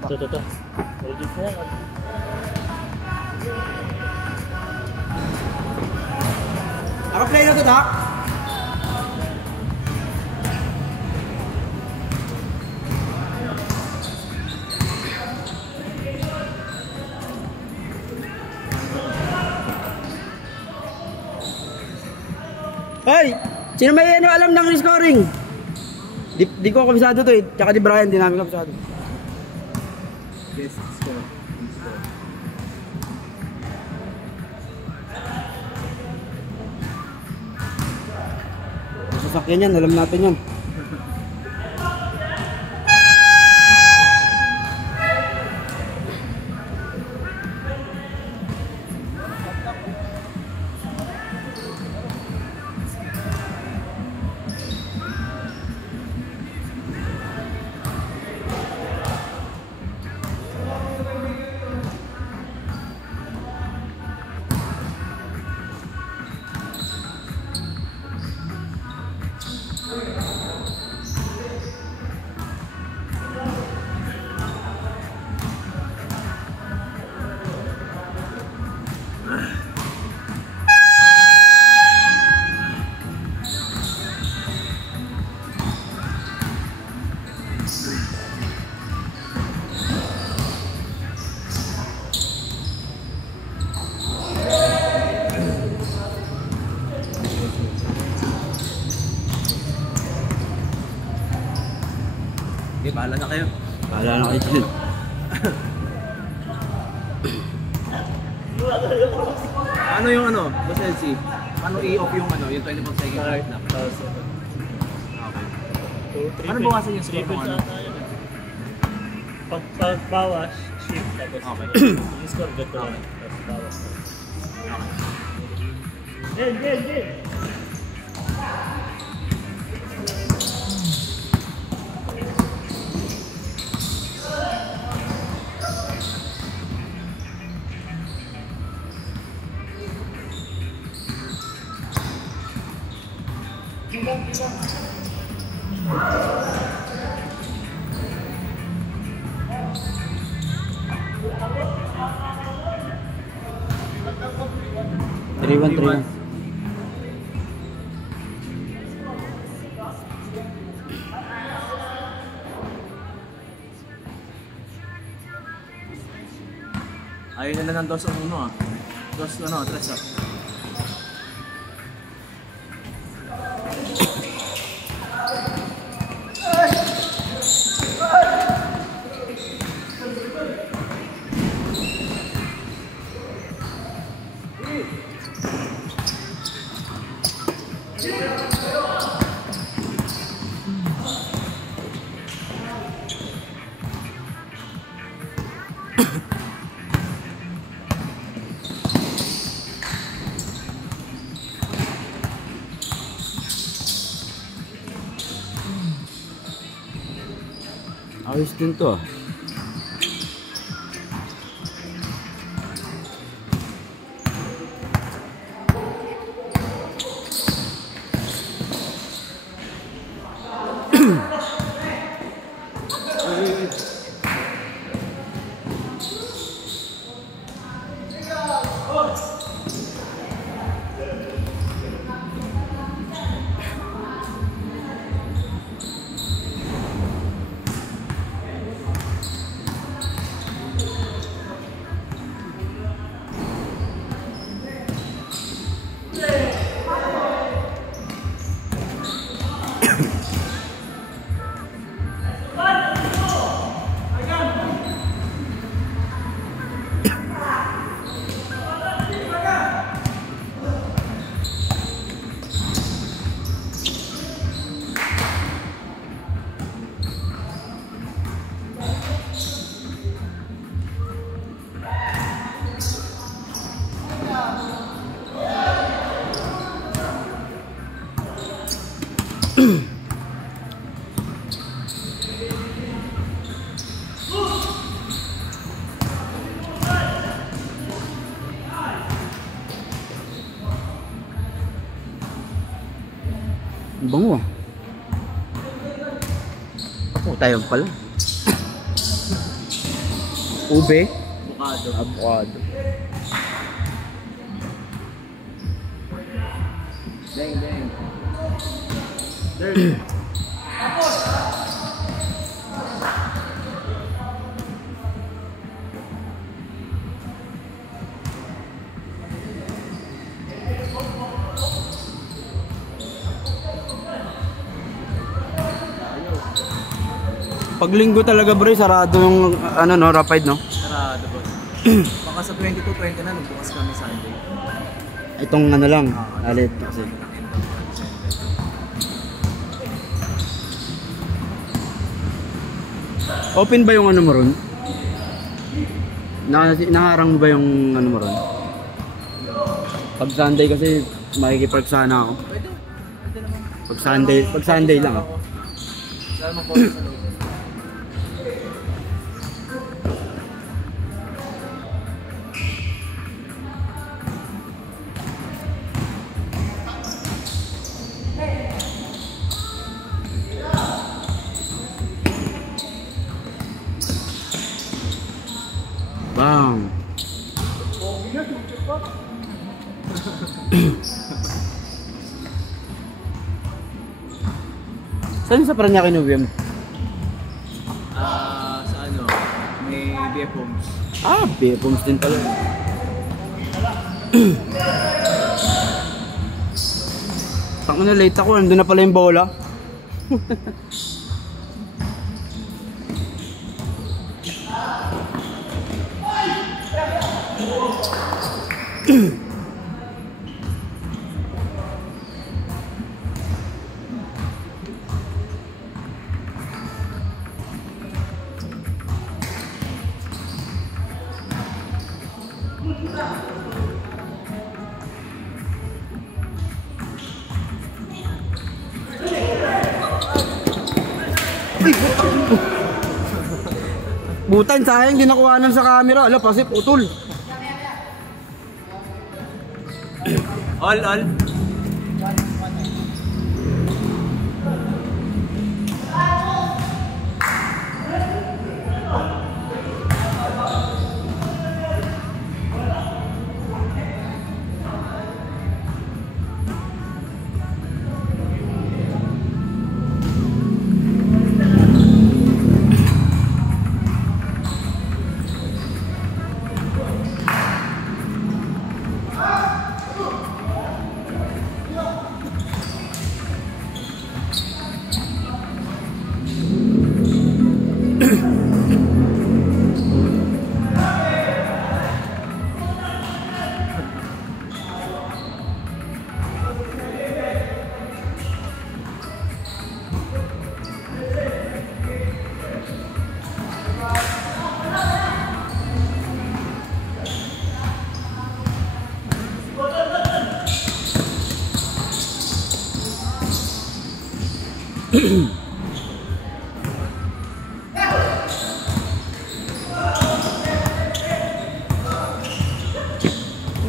ba? Ito. Legit na yan. Ako play na to, Doc. Hoy! Sino may alam ng scoring? Di ko kabisado to eh. Tsaka di Brian, di namin kabisado. Yes, score. Sasakyan yan, alam natin yan. Okay, bahala na kayo. Bahala na kayo dyan. Ano yung ano? Boss LC? Paano i-off yung ano? Yung 24 second right na? Okay. Ano bawasan yung score kung ano? Pag bawas, shift tapos okay. Yung score ganito lang. Tapos bawas. Okay. Din! Three-one. Ayun na lang ng dos ang uno ah. Dos ano, tres up. Ayos din to ah. Bango ah. Ako tayo pala. Ube? Avocado. Avocado. Deng, deng. There. Pag linggo talaga bro, sarado yung ano no, Rapide no? Sarado boss. Baka sa 22-20 na, nagbukas kami Sunday. Itong ano lang, alit kasi. Open ba yung ano mo ron? Naharang mo ba yung ano mo ron? Pag Sunday kasi makikipark sana ako. Pwede. Pwede naman. Pag Sunday lang ah. Dahil mapote sa loob. Bang! Saan sa Parañaque no, William? Sa ano, may BF Homes. Ah, Bepoms din pala. Tangin na late ako, nandun na pala yung bola. Butan, sayang hindi nakuhanan sa camera. Ala, pasip, utol. All.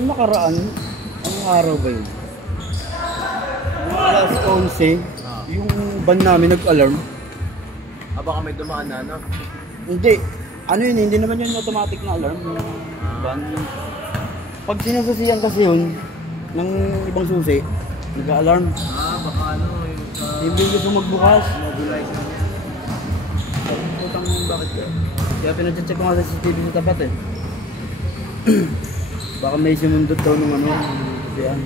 Yung nakaraan, anong araw ba yun? Yung alas 11, yung van namin nag-alarm. Baka may dumaan na, no? Hindi. Ano yun, hindi naman yun automatic na alarm. Yung van. Pag sinasusiyan kasi yun, ng ibang susi, nag-alarm. Baka ano, yung sa... Hindi gusto magbukas. mobilize na yan. Putang bakit ka? Kaya pinag-check ko nga sa CCTV sa tapat eh. Baka may sumundot daw nung ano, yan.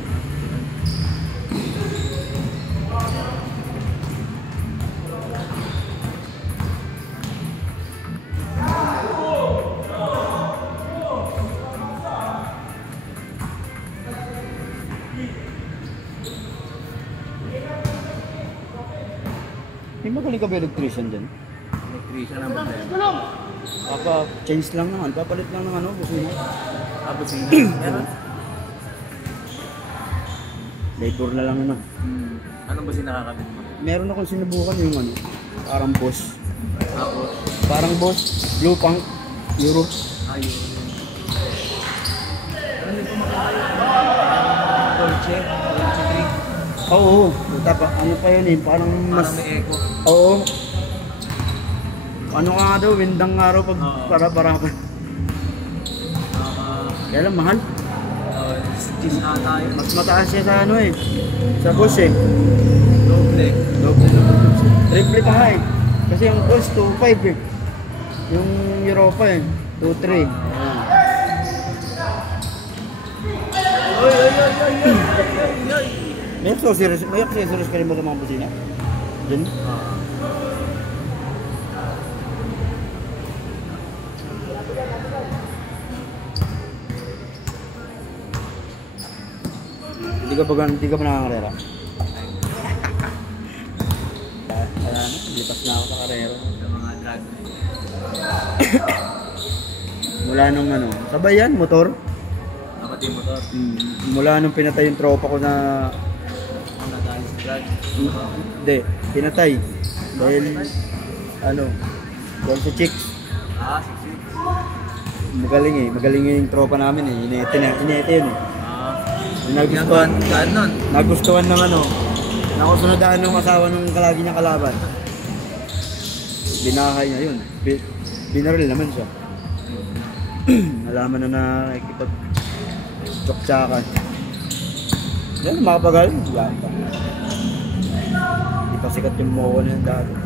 May magaling ka ba electrician dyan? Electrician naman tayo. Change lang naman, papalit lang ng ano, busina. Busina. Meron? Labor na lang naman. Anong busina nakakabit mo? Meron akong sinubukan yung ano, parang boss. Tapos? Parang boss, blue punk, Euro. Ayun. Ano yung maganda yun? Dolce 3. Oo, ano pa yun eh, parang mas... Parang may echo. Oo. Ano ka nga daw, windang araw pag para-para ka. Kaya lang mahal. Cheese na tayo. Mas mataas siya sa ano eh. Sa Bosch eh. Doble. Doble na Bosch. Triple pa nga eh. Kasi yung Bosch 2.5 eh. Yung Europa eh. 2.3. Ayan. May accessories ka rin ba sa mga busina? Diyan? Hindi ka ba nakakarera? Kaya na, lipas na ako sa karera. Sa mga drag. Mula nung ano, sabay yan, motor. Dapat yung motor. Mula nung pinatay yung tropa ko na... Nadali sa drag. Hindi, pinatay. Dahil, ano, dahil sa chicks. Ah, 6 Magaling yung tropa namin eh. Inete yun eh. Gaan nun. Nagustuhan ng ano, nakusunodaan ng asawa ng kalagi niyang kalaban. Binahay niya yun. Binaril naman siya. Nalaman na nakikipag-tsaktsakan. Yan, makapagal. Yan pa. Hindi pa sikat yung MOA na yan dati.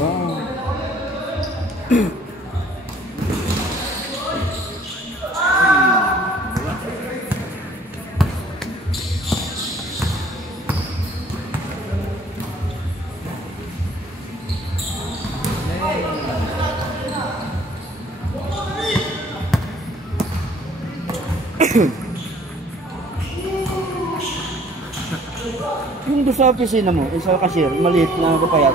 Wow. Yung doon sa opisina mo, yung sa cashier, maliit na kapayat.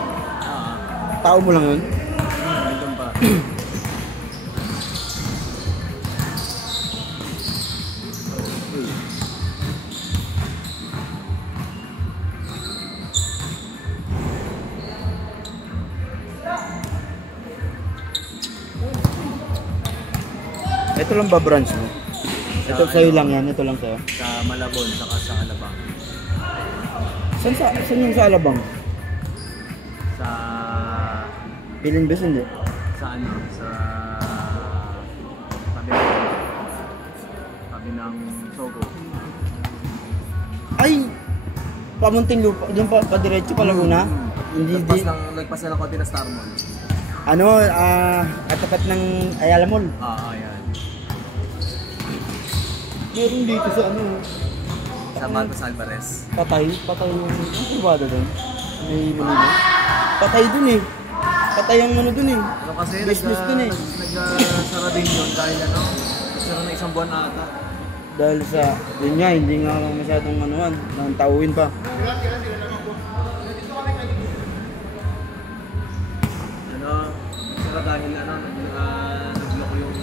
Tao mo lang yun? Nandun pa. Ito lang ba branch mo? Ito sa'yo lang yan, ito lang sa'yo. Sa Malabon, saka sa Alabang. Saan yung sa Alabang? Sa... Pilinbes hindi? Sa ano? Sa... Tabi ng Sogo. Ay! Pamunting lupa, doon pa diretso pa Laguna? Hindi Nagpas na lang konti na Star Mall. Ano, katapat ng Ayala Mall. Ayan. Meron dito sa ano, Sa Marcos Alvarez. patay yung kubada doon. May Manila. Patay dun eh. Patay ang ano dun eh. Pero kasi Business dun eh. nagsara din yun dahil ano, nagsara na isang buwan na ata. Dahil sa, yun nga, hindi nga masyadong anuan, nang tauhin pa. Ano, nagsara dahil ano, nagloko yung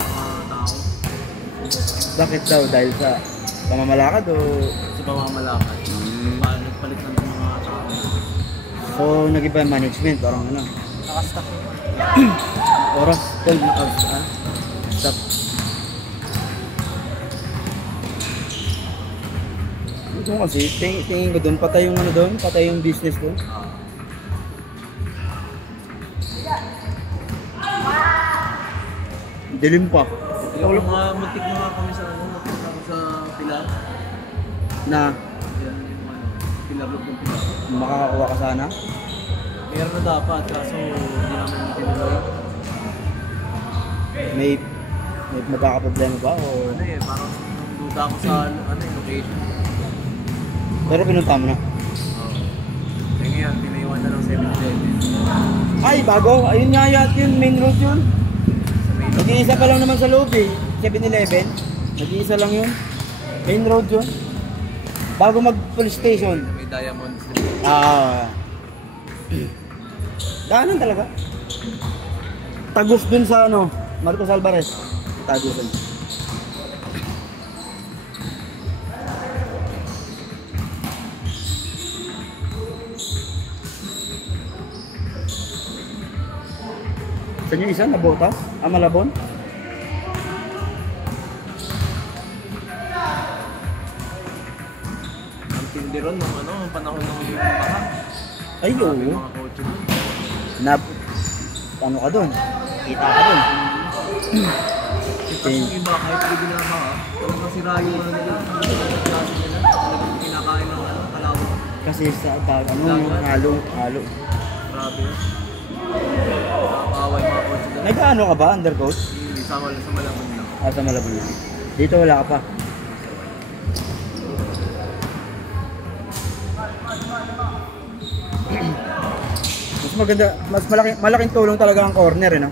mga tao. Bakit daw? Dahil sa pamamalakad o... Sa pamamalakad. Nagpalit ng mga tao. So, nag-iba yung management, parang ano. Nakastock yun. Oras, 12 na hours, ha? Stop. Ito kasi, tingin ko doon, patay yung ano doon, patay yung business doon. Dilim pa. Ikaw lang mga muntik na nga kami sa ano, napunta ko sa Pilar. Na Yan yung ano, Pilar Road ng Pilar. makakakuha ka sana. Meron na dapat, kaso hindi namin tinuloy. May magkakaproblema ba o... Ano eh, parang duda ako sa ano, location. Pero pinunta mo na. Eh ngayon, pinaiwan na ng 7-Eleven. Ay, bago. Ayun nga yun, main road yun. Sa main road. Nag-iisa pa lang naman sa loob eh. 7-Eleven. Nag-iisa lang yun. Main road yun. Bago mag-police station. May Diamonds. Daanan talaga. Tagus dun sa ano, Marcos Alvarez. tagusan. Saan yung isa? Nabotas? Malabon? Ang tindi ron nung ano, ang panahon ng yung baha. Ay, oo. Sabi ng mga kotse dun. Ano ka doon? Kita ka doon. Kasi yung iba, kahit hindi binabaha, talagang sira yung ano nila, yung klase nila, talagang kinakain ng ano, kalawang. Kasi sa yung halo. Grabe yun. Nakakaway mga kotse dun. Nag-ano ka ba? Undercoat? Hindi, sa Malabon lang. Sa Malabon. Dito wala ka pa. Mas maganda, mas malaking tulong talaga ang corner, eh, no?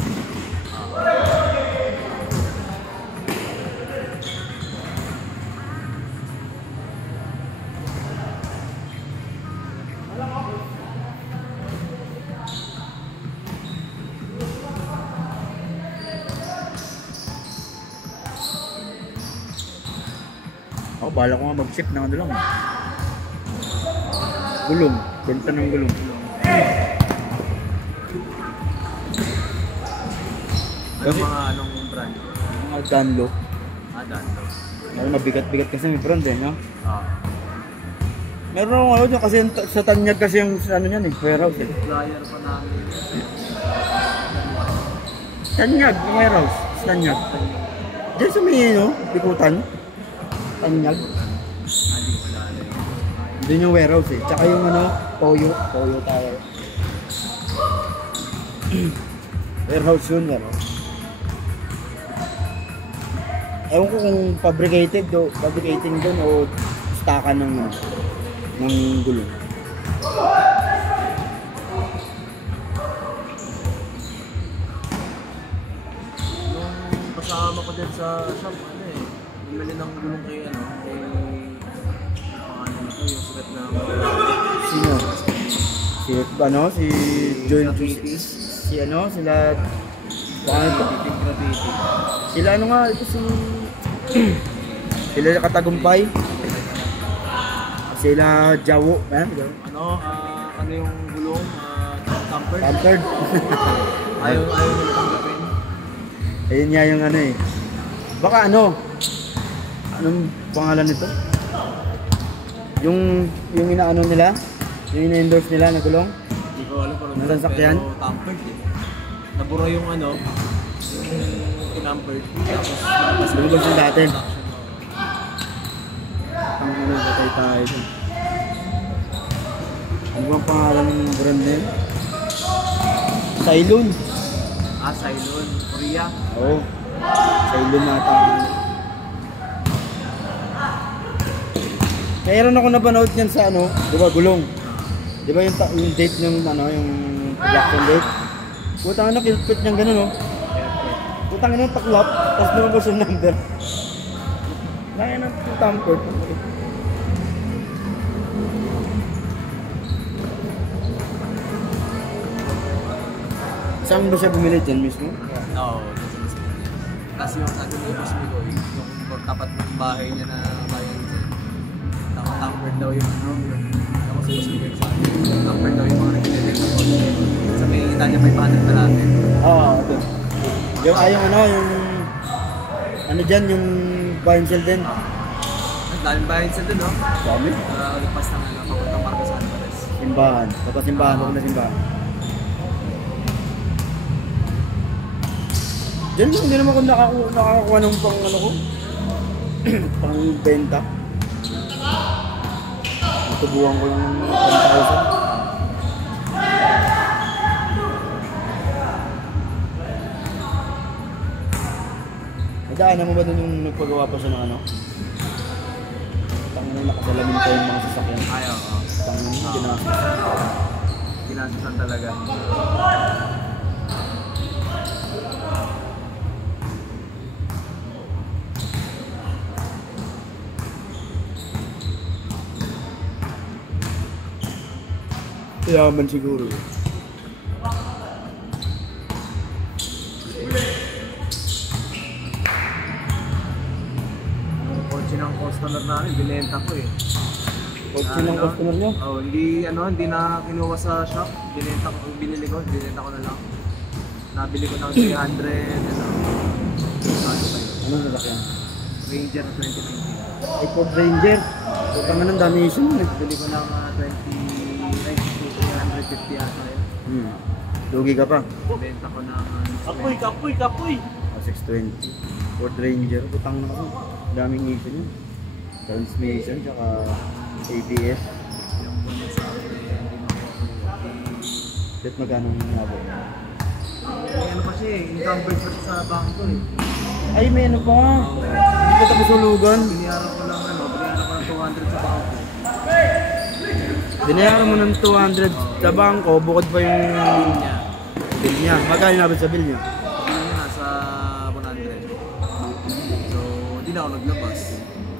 Ako, bala ko nga mag-ship ng ano lang. Gulong. Benta ng gulong. Kasi mga anong brand? Mga Dunlop. Dando. Ano, mabigat-bigat kasi may brand, eh, no? Meron akong ano dyan kasi sa Tanyag kasi yung ano yan, eh. Warehouse, eh. Flyer pa namin. Tanyag, yung warehouse. Sa Tanyag. Diyan sa may, no? Bikutan. Tanyag. Doon yung warehouse, eh. Tsaka yung ano, Toyo Tower. Warehouse yun, warehouse. Ewan ko kung fabricating doon o stockan ng gulong. Nung kasama ko din sa shop, ano eh, bumili ng gulong kay ano, kay pangalan na to, yung sugat na Sino? Si Joy Graffiti. Si ano, sila Graffiti. Sila ano nga, ito sila Katagumpay. Sila Jawo, Ano yung gulong, tampered? Tampered. Ayaw nila tanggapin. Ayun nga yung ano, eh. Baka ano? Anong pangalan nito? Yung inaano nila? Yung ina-endorse nila na gulong? Hindi ko alam kung Nasaan sakyan? pero tampered eh. Nabura yung ano, yung tinampered. Tapos Lumabas yung dati. production, Ang ano, patay tayo dun. Ano bang pangalan ng brand na yun? Cylon. Cylon, Korea. Oo. Cylon nata. Mayroon ako napanood niyan sa ano, di ba, gulong. Di ba yung date ng ano, yung production date? Putang ano, kilpit niyang gano'n, no? Putang ano, taklap, tapos lumabas yung number. Laki ng tampered. Saan ba siya bumili dyan mismo? Oo. Kasi yung sabi ng boss mo ko, yung tapat ng bahay niya na bayan niya. Tampered daw yung ano. Tapos boss mo ko sa akin. Tampered daw yung mga nagtitindig na boss. Sa may Italia 500 na natin. Oo, okay. Yung yung ano, yung ano dyan, yung buy and sell din. Ang daming bayan sa dun, no? Dami. Lipas ng ano, papuntang Marcos Alvarez. Simbahan. Tapos simbahan, huwag na simbahan. Diyan lang, hindi naman ako nakakakuha ng pang ano ko. Pang benta. Natubuhan ko lang ng 10,000. Nadaanan mo ba doon yung nagpagawa pa siya ng ano? Tangin na nakasalamin pa yung mga sasakyan. Ayaw, oo. Tangin na ginasa. Ginasusan talaga. Yaman siguro. customer namin, binenta ko eh. Kotse ng customer nyo? Oh, hindi na kinuha sa shop. Binenta ko, binili ko na lang. Nabili ko ng 300 ano. Anong lalakyan? Ranger 2019. Ay, Ford Ranger. Puta nga ng dami issue. Bili ko ng 350 yata yun. Lugi ka pa. Benta ko ng Kapoy! 620. Ford Ranger. Putang na kasi. Daming issue nyo. Transmission, tsaka ABS. yung bonus sa akin eh, hindi makukuha. Bet magkano nabot? Ano pa siya eh, encumbered pa siya sa bangko eh. Ay, may ano pa. Hindi ka tapos hulugan. Binayaran ko ng 200 sa bangko. Binayaran mo ng 200 sa bangko, bukod pa yung Niya. bill niya. Magkano nabot sa bill niya? Yun nga, nasa 100. So, hindi na ako naglabas.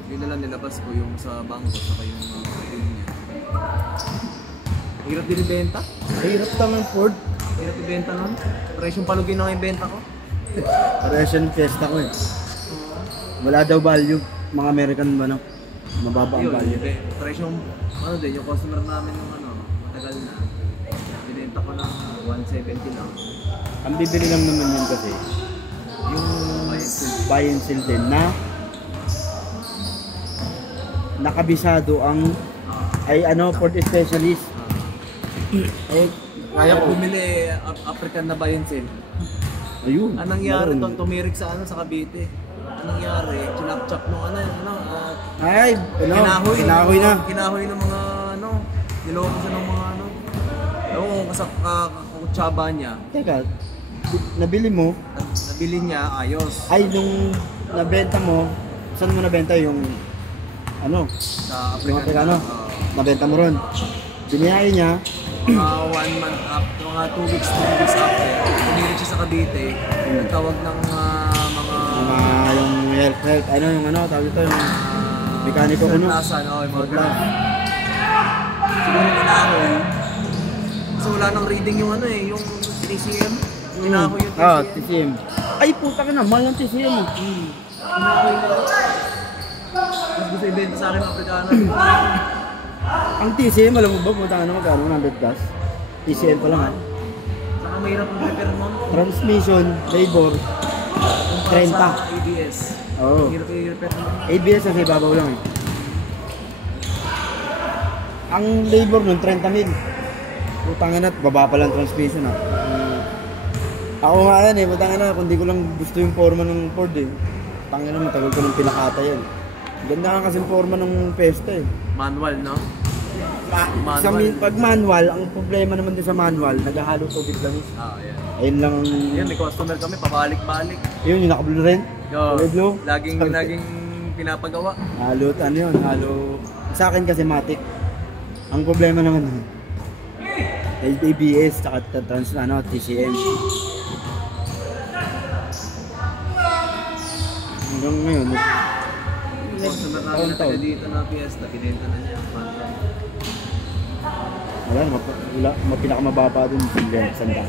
Yun na lang nilabas ko yung sa bangko, saka yung bill niya. Hirap din ibenta. Hirap naman Ford. Hirap ibenta nun. Presyong palugin na yung benta ko. Russian Fiesta ko eh. Wala daw value. Mga American ba no? Mababa ang Yun, value. presyong, ano din, yung customer namin yung matagal na. Binenta ko ng 170 lang. Ang bibili lang naman yun kasi yung buy and sell din na nakabisado ang ay ano Ford specialist. Eh, Kaya ko bumili African na buy and sell. ayun. Anong nangyari Meron. to? Tumirik sa sa Cavite. Anong nangyari? Chinap-chap nung Ay, ano? kinahoy. Kinahoy na. Kinahoy ng mga niloko siya ng mga ewan ko sa kakutsaba niya. Teka, nabili mo? Nabili niya, ayos. Ay, nung nabenta mo, saan mo nabenta yung ano? Sa Yung African Africano? Nabenta mo ron. Biniyay niya. mga 1 month after, mga 2 weeks after, tumirik siya sa Cavite, nagtawag ng mga Yung health, ano yung ano, tawag ito yung mekaniko ko no? Plaza, yung mga Plaza. ganun. Siguro kinahoy. So wala nang reading yung yung TCM. Kinahoy yung TCM. Ah, TCM. Ay, puta ka na, mahal ng TCM. Kinahoy na. Mas gusto ibenta sa akin ng Africano. Ang TCM, alam mo ba, puta ka na magkano, 100 gas? TCM pa lang ha. Saka mahirap ang repair nun. Transmission, labor, 30. Sa ABS. Oo. Hirap i-repair nun. ABS kasi babaw lang eh. Ang labor nun, 30,000. Putangin na, baba pa lang transmission ha. Ako nga yan eh, putangin na, kung di ko lang gusto yung forma ng Ford eh. Putangin na, matagal ko nang pinakata yan. Ganda nga kasi yung forma ng Fiesta eh. Manual, no? Pag manual, ang problema naman din sa manual, naghahalo tubig lang eh. Yan. Ayun lang ang... Yan, may customer kami, pabalik-balik. Yun, yung naka-blue rin. Kulay blue. Laging pinapagawa. Halo, ano yun, halo. Sa akin kasi matic. Ang problema naman, ABS, tsaka TCM. Hanggang ngayon, Customer namin na taga dito na Fiesta, binenta na niya. wala, pinakamababa dun, sanda.